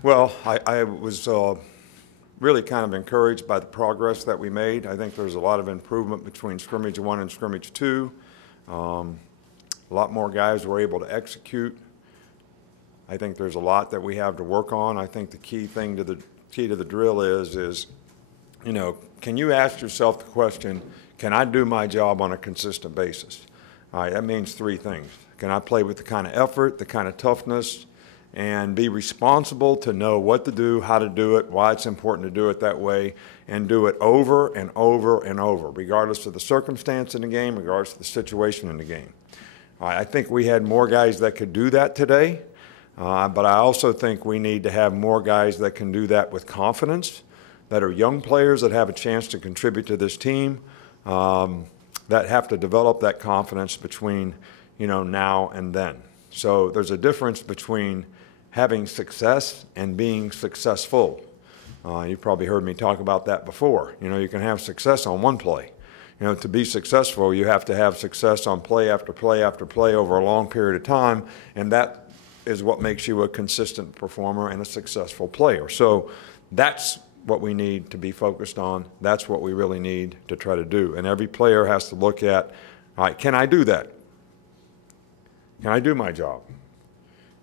Well, I was really kind of encouraged by the progress that we made. I think there's a lot of improvement between scrimmage 1 and scrimmage 2. A lot more guys were able to execute. I think there's a lot that we have to work on. I think the key to the drill is, you know, can you ask yourself the question, can I do my job on a consistent basis? All right, that means three things. Can I play with the kind of effort, the kind of toughness, and be responsible to know what to do, how to do it, why it's important to do it that way, and do it over and over and over, regardless of the circumstance in the game, regardless of the situation in the game. I think we had more guys that could do that today, but I also think we need to have more guys that can do that with confidence, that are young players that have a chance to contribute to this team, that have to develop that confidence between, you know, now and then. So there's a difference between having success and being successful. You've probably heard me talk about that before. You know, you can have success on one play. You know, to be successful, you have to have success on play after play after play over a long period of time, and that is what makes you a consistent performer and a successful player. So that's what we need to be focused on. That's what we really need to try to do. And every player has to look at, all right, can I do that? Can I do my job?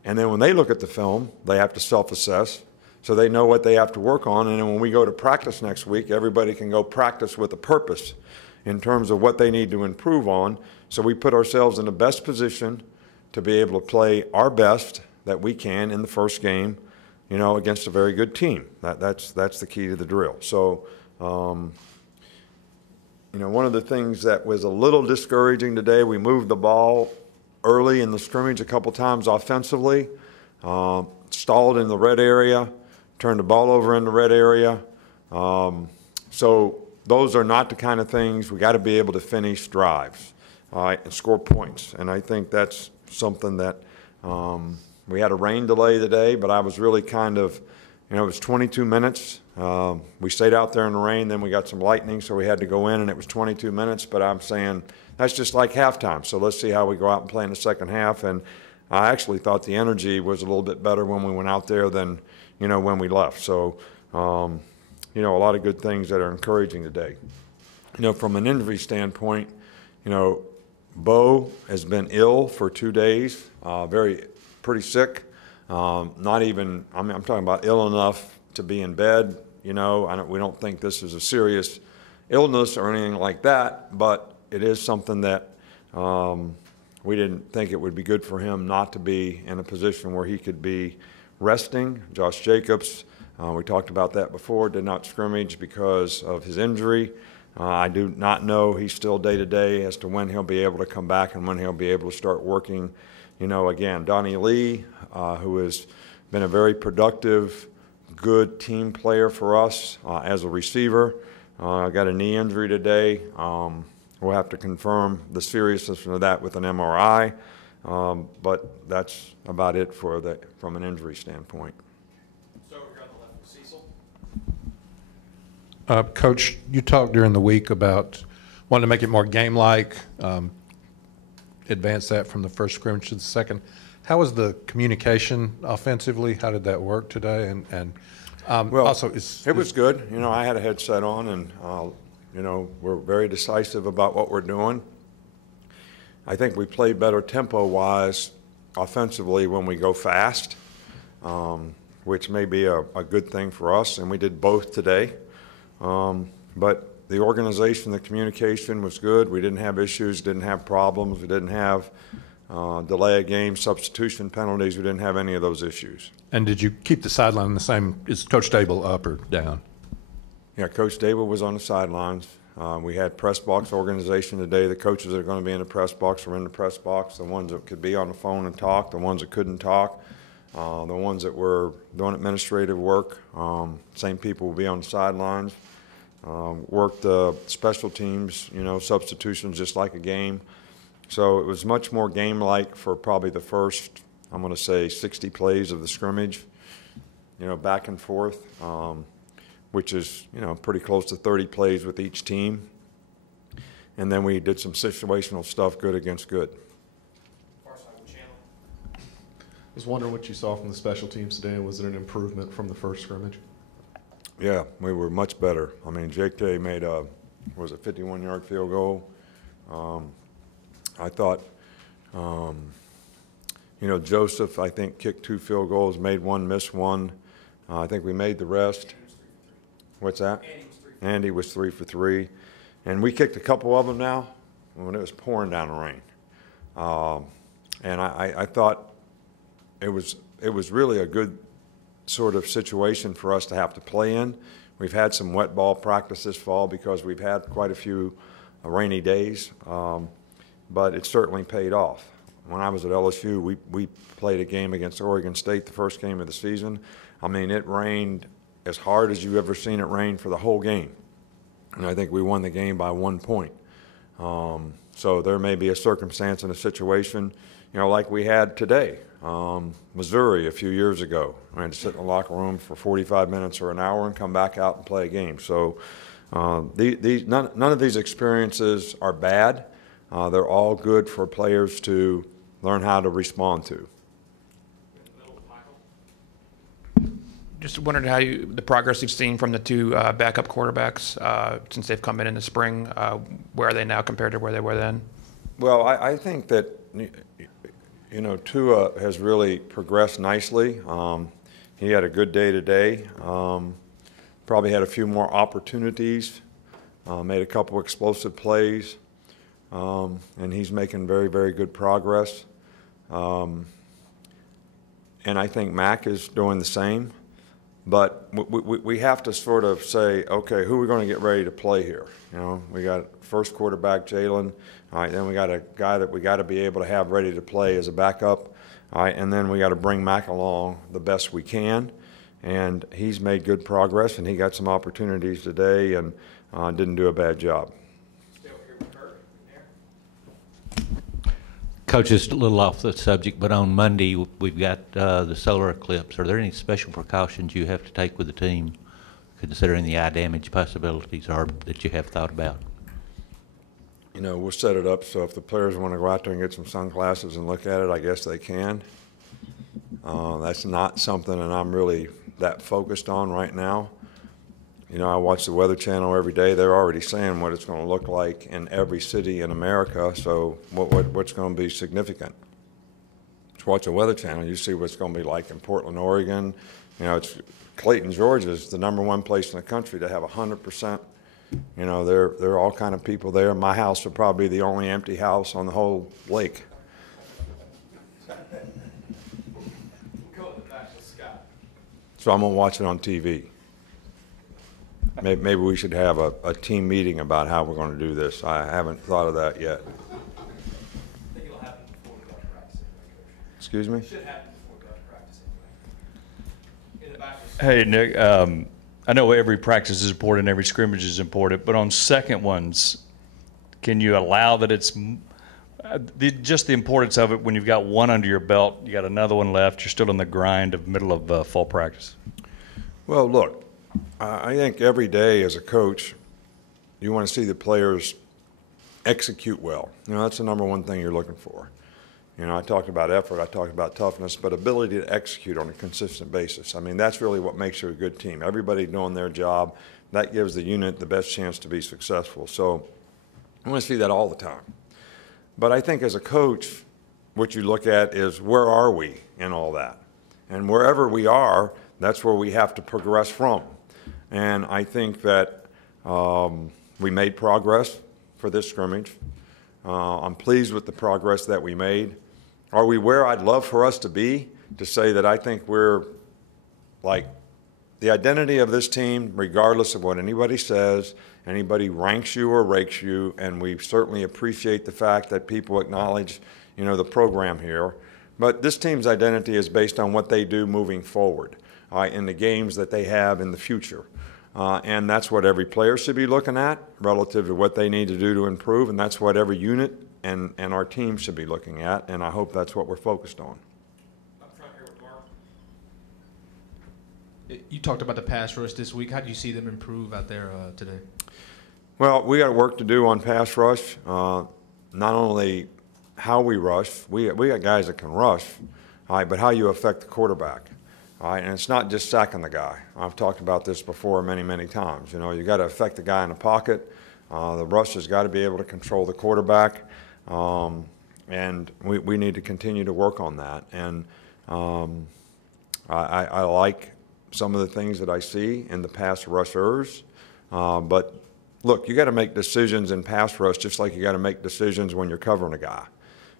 And then when they look at the film, they have to self-assess so they know what they have to work on. And then when we go to practice next week, everybody can go practice with a purpose in terms of what they need to improve on. So we put ourselves in the best position to be able to play our best that we can in the first game, you know, against a very good team. That's the key to the drill. So, you know, one of the things that was a little discouraging today, we moved the ball early in the scrimmage a couple times offensively, stalled in the red area, turned the ball over in the red area. So those are not the kind of things. We got to be able to finish drives, and score points. And I think that's something that we had a rain delay today, but I was really kind of, you know, it was 22 minutes. We stayed out there in the rain, then we got some lightning, so we had to go in, and it was 22 minutes. But I'm saying that's just like halftime. So let's see how we go out and play in the second half. And I actually thought the energy was a little bit better when we went out there than, you know, when we left. So, you know, a lot of good things that are encouraging today. You know, from an injury standpoint, you know, Bo has been ill for 2 days, pretty sick. Not even, I'm talking about ill enough to be in bed. You know, we don't think this is a serious illness or anything like that, but it is something that we didn't think it would be good for him not to be in a position where he could be resting. Josh Jacobs, we talked about that before, did not scrimmage because of his injury. I do not know, he's still day-to-day as to when he'll be able to come back and when he'll be able to start working. You know, again, Donnie Lee, who has been a very productive, good team player for us as a receiver, got a knee injury today. We'll have to confirm the seriousness of that with an MRI, but that's about it from an injury standpoint. So we're on the left with Cecil. Coach, you talked during the week about wanting to make it more game-like, advance that from the first scrimmage to the second. How was the communication offensively? How did that work today? Well, also, it was good. You know, I had a headset on, and you know, we're very decisive about what we're doing. I think we play better tempo-wise offensively when we go fast, which may be a good thing for us, and we did both today. But the organization, the communication was good. We didn't have issues, didn't have problems. We didn't have delay of game, substitution penalties. We didn't have any of those issues. And did you keep the sideline the same? Is Coach Dable up or down? Yeah, Coach Dable was on the sidelines. We had press box organization today. The coaches that are going to be in the press box were in the press box. The ones that could be on the phone and talk, the ones that couldn't talk, the ones that were doing administrative work, same people will be on the sidelines. Worked the special teams, you know, substitutions just like a game. So it was much more game-like for probably the first, I'm going to say, 60 plays of the scrimmage, you know, back and forth, which is, you know, pretty close to 30 plays with each team. And then we did some situational stuff, good against good. was wondering what you saw from the special teams today, and was it an improvement from the first scrimmage? Yeah, we were much better. I mean, J.K. made a 51-yard field goal. I thought, Joseph, I think, kicked 2 field goals, made 1, missed 1. I think we made the rest. What's that? Andy was 3 for 3. And we kicked a couple of them now when it was pouring down the rain. And I thought it was really a good sort of situation for us to have to play in. We've had some wet ball practice this fall because we've had quite a few rainy days, but it certainly paid off. When I was at LSU, we played a game against Oregon State, the first game of the season. I mean, it rained as hard as you've ever seen it rain for the whole game. And I think we won the game by 1 point. So there may be a circumstance and a situation, like we had today. Missouri a few years ago. I had to sit in the locker room for 45 minutes or an hour and come back out and play a game. So none of these experiences are bad. They're all good for players to learn how to respond to. Just wondered how the progress you've seen from the 2 backup quarterbacks since they've come in the spring. Where are they now compared to where they were then? Well, I think that Tua has really progressed nicely. He had a good day today. Probably had a few more opportunities. Made a couple explosive plays. And he's making very, very good progress. And I think Mac is doing the same. But we have to sort of say, okay, who are we going to get ready to play here? We got first quarterback, Jalen. All right, then we got a guy that we got to be able to have ready to play as a backup. All right, and then we got to bring Mac along the best we can. And he's made good progress, and he got some opportunities today and didn't do a bad job. Coach, just a little off the subject, but on Monday we've got the solar eclipse. Are there any special precautions you have to take with the team, considering the eye damage possibilities or that you have thought about? We'll set it up so if the players want to go out there and get some sunglasses and look at it, I guess they can. That's not something that I'm really that focused on right now. I watch the Weather Channel every day. They're already saying what it's going to look like in every city in America, so what's going to be significant? Just watch the Weather Channel. You see what's going to be like in Portland, Oregon. It's Clayton, Georgia is the #1 place in the country to have 100%. There are all kind of people there. My house will probably be the only empty house on the whole lake. So I'm going to watch it on TV. Maybe we should have a team meeting about how we're going to do this. I haven't thought of that yet. I think it'll happen before we go to practice anyway, Coach. Excuse me? It should happen before we go to practice anyway. In the back of the Hey, Nick, I know every practice is important, every scrimmage is important, but on second ones, can you allow that it's just the importance of it when you've got one under your belt, you got another one left, you're still in the grind of middle of fall practice? Well, look, I think every day as a coach, you want to see the players execute well. That's the #1 thing you're looking for. I talked about effort, I talked about toughness, but ability to execute on a consistent basis. I mean, that's really what makes you a good team. Everybody doing their job, that gives the unit the best chance to be successful. So I want to see that all the time. But I think as a coach, what you look at is where are we in all that? And wherever we are, that's where we have to progress from. And I think that we made progress for this scrimmage. I'm pleased with the progress that we made. Are we where I'd love for us to be, to say that I think we're like the identity of this team, regardless of what anybody says, anybody ranks you or rakes you, and we certainly appreciate the fact that people acknowledge, the program here. But this team's identity is based on what they do moving forward in the games that they have in the future. And that's what every player should be looking at relative to what they need to do to improve, and that's what every unit and our team should be looking at, and I hope that's what we're focused on. up front here with Mark. You talked about the pass rush this week. How do you see them improve out there today? Well, we got work to do on pass rush. Not only how we rush, we got guys that can rush, All right, but how you affect the quarterback. All right, and it's not just sacking the guy. I've talked about this before many, many times. You know, you got to affect the guy in the pocket. The rush has got to be able to control the quarterback, and we need to continue to work on that. And I like some of the things that I see in the pass rushers, but look, you got to make decisions in pass rush just like you got to make decisions when you're covering a guy,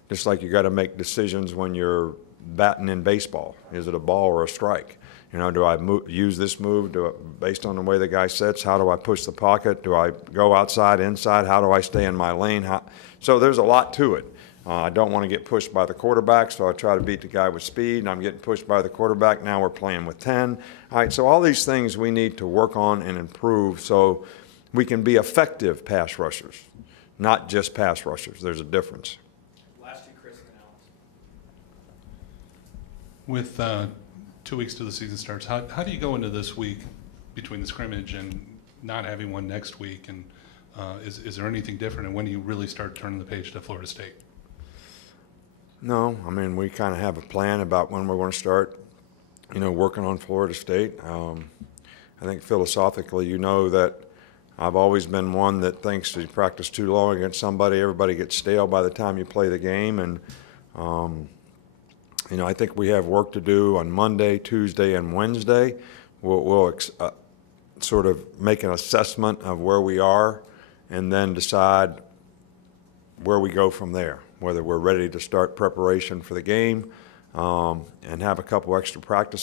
just like you got to make decisions when you're batting in baseball. Is it a ball or a strike? You know, do I use this move based on the way the guy sits? How do I push the pocket? Do I go outside, inside? How do I stay in my lane? So there's a lot to it. I don't want to get pushed by the quarterback, so I try to beat the guy with speed, and I'm getting pushed by the quarterback. Now we're playing with 10. All right, so all these things we need to work on and improve so we can be effective pass rushers, not just pass rushers. There's a difference. With 2 weeks to the season starts, how do you go into this week between the scrimmage and not having one next week? And is there anything different? And when do you really start turning the page to Florida State? No, I mean, we kind of have a plan about when we're going to start, you know, working on Florida State. I think philosophically, you know that I've always been one that thinks if you practice too long against somebody, everybody gets stale by the time you play the game. And you know, I think we have work to do on Monday, Tuesday, and Wednesday. We'll sort of make an assessment of where we are and then decide where we go from there, whether we're ready to start preparation for the game and have a couple extra practices.